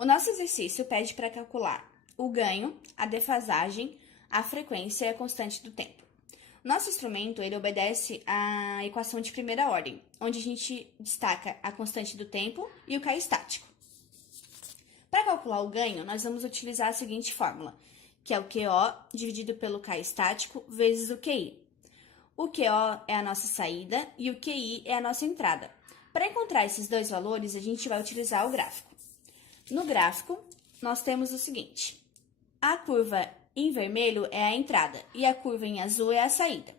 O nosso exercício pede para calcular o ganho, a defasagem, a frequência e a constante do tempo. Nosso instrumento, ele obedece à equação de primeira ordem, onde a gente destaca a constante do tempo e o K estático. Para calcular o ganho, nós vamos utilizar a seguinte fórmula, que é o QO dividido pelo K estático vezes o QI. O QO é a nossa saída e o QI é a nossa entrada. Para encontrar esses dois valores, a gente vai utilizar o gráfico. No gráfico, nós temos o seguinte: a curva em vermelho é a entrada e a curva em azul é a saída.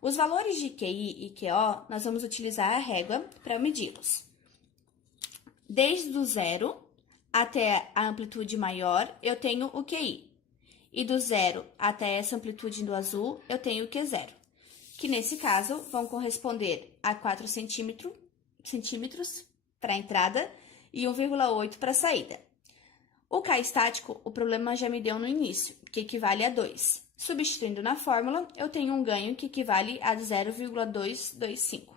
Os valores de QI e QO, nós vamos utilizar a régua para medi-los. Desde o zero até a amplitude maior, eu tenho o QI. E do zero até essa amplitude do azul, eu tenho o Q0, que nesse caso vão corresponder a 4 centímetros para a entrada e 1,8 para a saída. O K estático, o problema já me deu no início, que equivale a 2. Substituindo na fórmula, eu tenho um ganho que equivale a 0,225.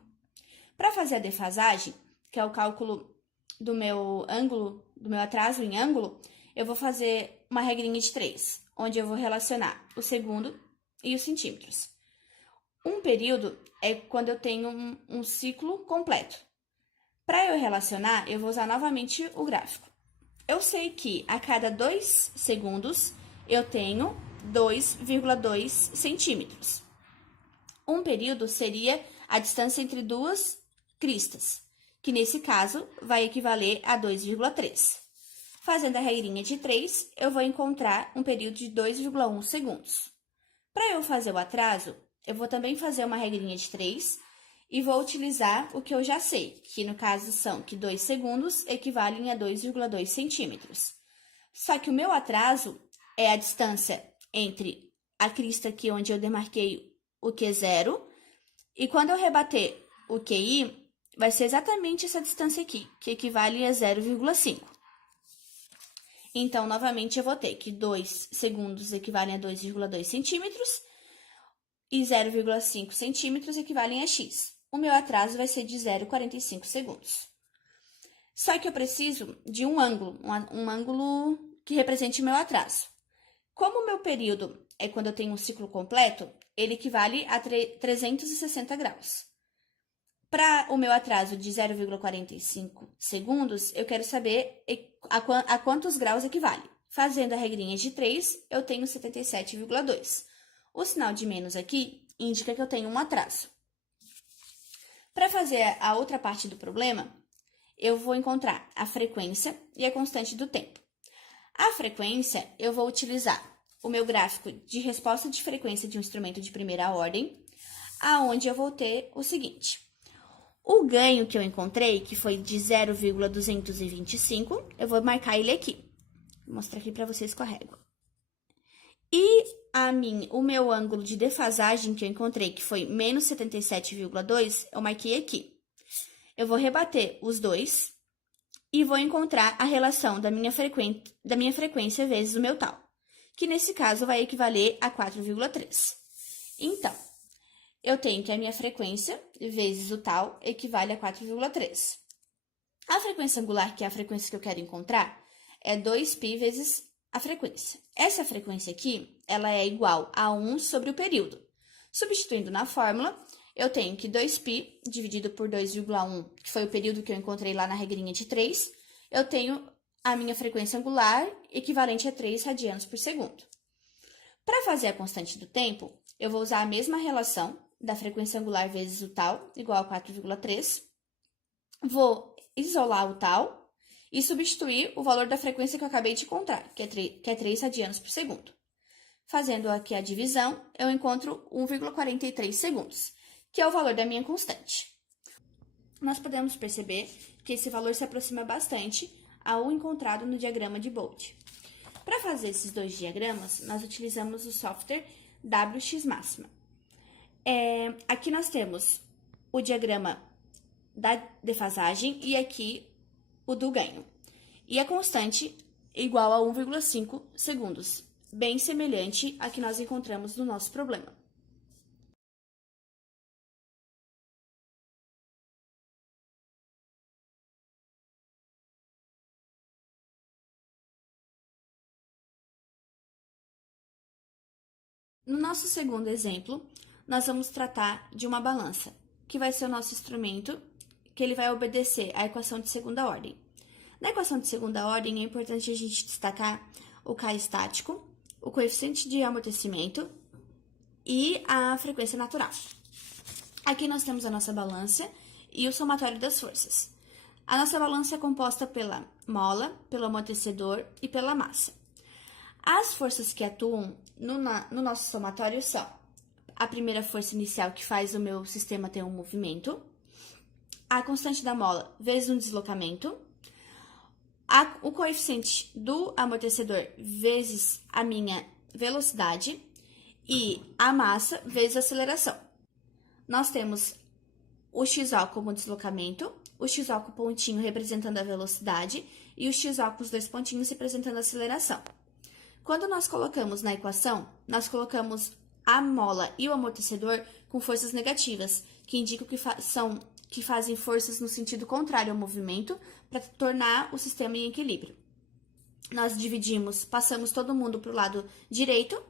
Para fazer a defasagem, que é o cálculo do meu ângulo, do meu atraso em ângulo, eu vou fazer uma regrinha de 3, onde eu vou relacionar o segundo e os centímetros. Um período é quando eu tenho um ciclo completo. Para eu relacionar, eu vou usar novamente o gráfico. Eu sei que a cada 2 segundos eu tenho 2,2 centímetros. Um período seria a distância entre duas cristas, que nesse caso vai equivaler a 2,3. Fazendo a regrinha de 3, eu vou encontrar um período de 2,1 segundos. Para eu fazer o atraso, eu vou também fazer uma regrinha de 3 e vou utilizar o que eu já sei, que no caso são que 2 segundos equivalem a 2,2 centímetros. Só que o meu atraso é a distância entre a crista aqui onde eu demarquei o Q0 e quando eu rebater o QI, vai ser exatamente essa distância aqui, que equivale a 0,5. Então, novamente, eu vou ter que 2 segundos equivalem a 2,2 centímetros e 0,5 centímetros equivalem a x. O meu atraso vai ser de 0,45 segundos. Só que eu preciso de um ângulo que represente o meu atraso. Como o meu período é quando eu tenho um ciclo completo, ele equivale a 360 graus. Para o meu atraso de 0,45 segundos, eu quero saber a quantos graus equivale. Fazendo a regrinha de 3, eu tenho 77,2. O sinal de menos aqui indica que eu tenho um atraso. Para fazer a outra parte do problema, eu vou encontrar a frequência e a constante do tempo. A frequência, eu vou utilizar o meu gráfico de resposta de frequência de um instrumento de primeira ordem, aonde eu vou ter o seguinte: o ganho que eu encontrei, que foi de 0,225, eu vou marcar ele aqui. Vou mostrar aqui para vocês com a régua. E o meu ângulo de defasagem que eu encontrei, que foi menos 77,2, eu marquei aqui. Eu vou rebater os dois e vou encontrar a relação da minha frequência vezes o meu tal, que nesse caso vai equivaler a 4,3. Então, eu tenho que a minha frequência vezes o tal equivale a 4,3. A frequência angular, que é a frequência que eu quero encontrar, é 2π vezes a frequência. Essa frequência aqui, ela é igual a 1 sobre o período. Substituindo na fórmula, eu tenho que 2π dividido por 2,1, que foi o período que eu encontrei lá na regrinha de 3, eu tenho a minha frequência angular equivalente a 3 radianos por segundo. Para fazer a constante do tempo, eu vou usar a mesma relação da frequência angular vezes o tal, igual a 4,3. Vou isolar o tal e substituir o valor da frequência que eu acabei de encontrar, que é 3 radianos por segundo. Fazendo aqui a divisão, eu encontro 1,43 segundos, que é o valor da minha constante. Nós podemos perceber que esse valor se aproxima bastante ao encontrado no diagrama de Bode. Para fazer esses dois diagramas, nós utilizamos o software WXMáxima. Aqui nós temos o diagrama da defasagem e aqui o do ganho. E a constante igual a 1,5 segundos, bem semelhante à que nós encontramos no nosso problema. No nosso segundo exemplo, nós vamos tratar de uma balança, que vai ser o nosso instrumento, que ele vai obedecer à equação de segunda ordem. Na equação de segunda ordem, é importante a gente destacar o K estático, o coeficiente de amortecimento e a frequência natural. Aqui nós temos a nossa balança e o somatório das forças. A nossa balança é composta pela mola, pelo amortecedor e pela massa. As forças que atuam no nosso somatório são a primeira força inicial, que faz o meu sistema ter um movimento, a constante da mola vezes um deslocamento, o coeficiente do amortecedor vezes a minha velocidade e a massa vezes a aceleração. Nós temos o XO como deslocamento, o XO com o pontinho representando a velocidade e o XO com os dois pontinhos representando a aceleração. Quando nós colocamos na equação, nós colocamos a mola e o amortecedor com forças negativas, que indicam que fazem forças no sentido contrário ao movimento, para tornar o sistema em equilíbrio. Nós passamos todo mundo para o lado direito,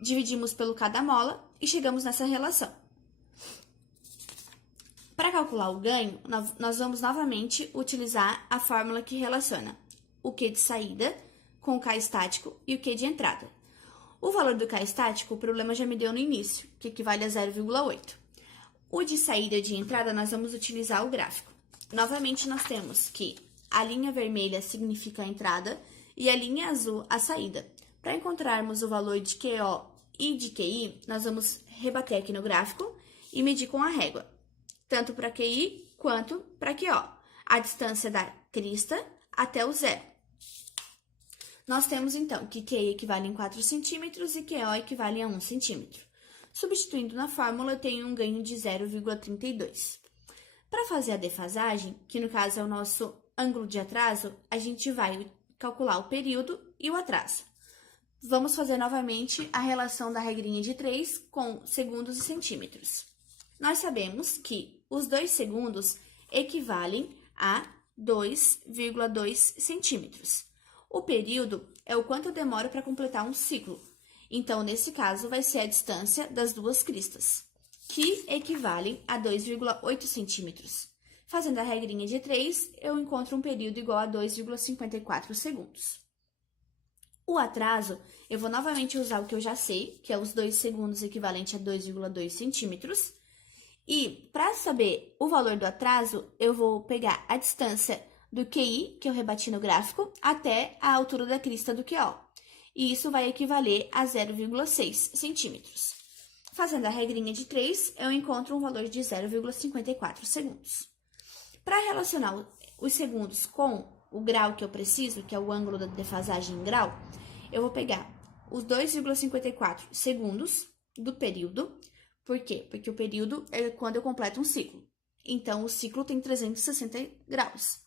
dividimos pelo K da mola e chegamos nessa relação. Para calcular o ganho, nós vamos novamente utilizar a fórmula que relaciona o Q de saída com o K estático e o Q de entrada. O valor do K estático, o problema já me deu no início, que equivale a 0,8. O de saída e de entrada, nós vamos utilizar o gráfico. Novamente, nós temos que a linha vermelha significa a entrada e a linha azul a saída. Para encontrarmos o valor de QO e de QI, nós vamos rebater aqui no gráfico e medir com a régua, tanto para QI quanto para QO, a distância da crista até o zero. Nós temos, então, que QI equivale a 4 centímetros e QO equivale a 1 centímetro. Substituindo na fórmula, eu tenho um ganho de 0,32. Para fazer a defasagem, que no caso é o nosso ângulo de atraso, a gente vai calcular o período e o atraso. Vamos fazer novamente a relação da regrinha de 3 com segundos e centímetros. Nós sabemos que os 2 segundos equivalem a 2,2 centímetros. O período é o quanto eu demoro para completar um ciclo. Então, nesse caso, vai ser a distância das duas cristas, que equivalem a 2,8 centímetros. Fazendo a regrinha de 3, eu encontro um período igual a 2,54 segundos. O atraso, eu vou novamente usar o que eu já sei, que é os 2 segundos equivalente a 2,2 centímetros. E, para saber o valor do atraso, eu vou pegar a distância do QI, que eu rebati no gráfico, até a altura da crista do QO. E isso vai equivaler a 0,6 centímetros. Fazendo a regrinha de 3, eu encontro um valor de 0,54 segundos. Para relacionar os segundos com o grau que eu preciso, que é o ângulo da defasagem em grau, eu vou pegar os 2,54 segundos do período. Por quê? Porque o período é quando eu completo um ciclo. Então, o ciclo tem 360 graus.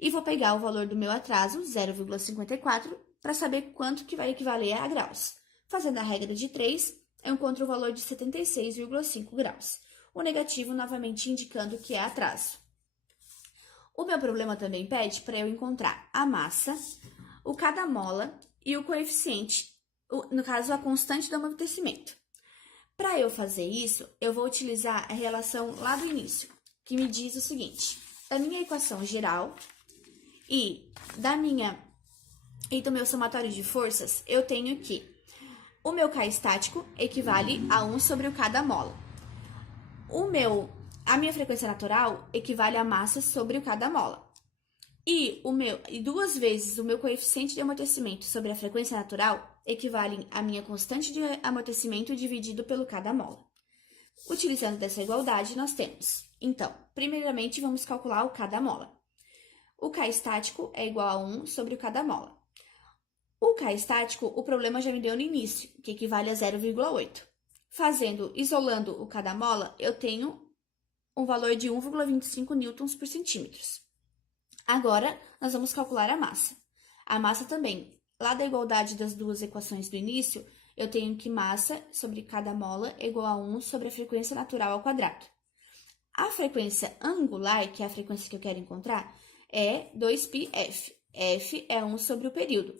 E vou pegar o valor do meu atraso, 0,54, para saber quanto que vai equivaler a graus. Fazendo a regra de 3, eu encontro o valor de 76,5 graus. O negativo novamente indicando que é atraso. O meu problema também pede para eu encontrar a massa, o K da mola e o coeficiente, no caso, a constante do amortecimento. Para eu fazer isso, eu vou utilizar a relação lá do início, que me diz o seguinte: da minha equação geral e do meu somatório de forças, eu tenho que o meu K estático equivale a 1 sobre o K da mola. A minha frequência natural equivale a massa sobre o K da mola. E 2 vezes o meu coeficiente de amortecimento sobre a frequência natural equivalem à minha constante de amortecimento dividido pelo K da mola. Utilizando dessa igualdade, nós temos, então, primeiramente vamos calcular o K da mola. O K estático é igual a 1 sobre o K da mola. O K estático, o problema já me deu no início, que equivale a 0,8. Isolando o K da mola, eu tenho um valor de 1,25 newtons por centímetros. Agora, nós vamos calcular a massa. A massa também, lá da igualdade das duas equações do início, eu tenho que massa sobre cada mola é igual a 1 sobre a frequência natural ao quadrado. A frequência angular, que é a frequência que eu quero encontrar, é 2πf. F é 1 sobre o período.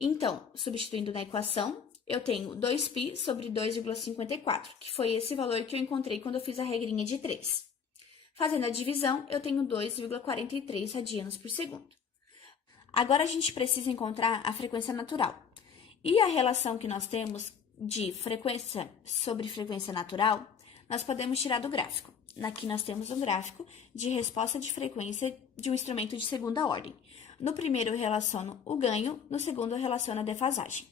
Então, substituindo na equação, eu tenho 2π sobre 2,54, que foi esse valor que eu encontrei quando eu fiz a regrinha de 3. Fazendo a divisão, eu tenho 2,43 radianos por segundo. Agora, a gente precisa encontrar a frequência natural. E a relação que nós temos de frequência sobre frequência natural, nós podemos tirar do gráfico. Aqui nós temos um gráfico de resposta de frequência de um instrumento de segunda ordem. No primeiro eu relaciono o ganho, no segundo eu relaciono a defasagem.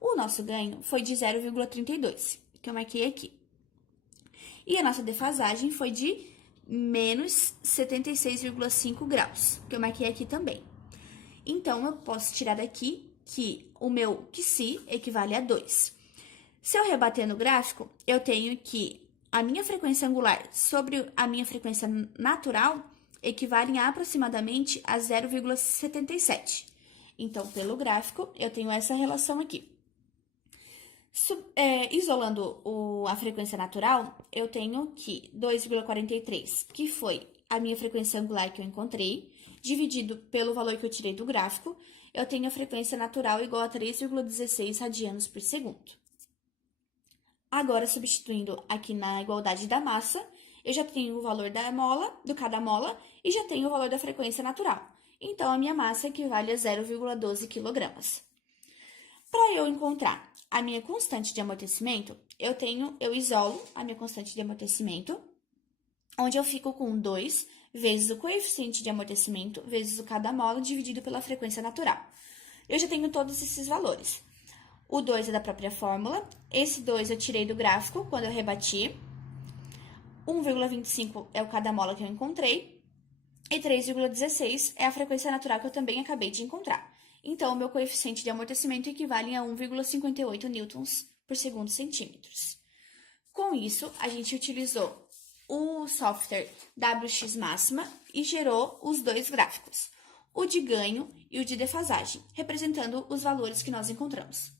O nosso ganho foi de 0,32, que eu marquei aqui. E a nossa defasagem foi de menos 76,5 graus, que eu marquei aqui também. Então, eu posso tirar daqui que o meu Psi equivale a 2. Se eu rebater no gráfico, eu tenho que a minha frequência angular sobre a minha frequência natural equivalem a aproximadamente a 0,77. Então, pelo gráfico, eu tenho essa relação aqui. Isolando a frequência natural, eu tenho que 2,43, que foi a minha frequência angular que eu encontrei, dividido pelo valor que eu tirei do gráfico, eu tenho a frequência natural igual a 3,16 radianos por segundo. Agora, substituindo aqui na igualdade da massa, eu já tenho o valor da mola, do cada mola, e já tenho o valor da frequência natural. Então, a minha massa equivale a 0,12 kg. Para eu encontrar a minha constante de amortecimento, eu isolo a minha constante de amortecimento, onde eu fico com 2 vezes o coeficiente de amortecimento vezes o cada mola dividido pela frequência natural. Eu já tenho todos esses valores. O 2 é da própria fórmula, esse 2 eu tirei do gráfico quando eu rebati, 1,25 é o cada mola que eu encontrei, e 3,16 é a frequência natural que eu também acabei de encontrar. Então, o meu coeficiente de amortecimento equivale a 1,58 newtons por segundo centímetros. Com isso, a gente utilizou o software WX Máxima e gerou os dois gráficos, o de ganho e o de defasagem, representando os valores que nós encontramos.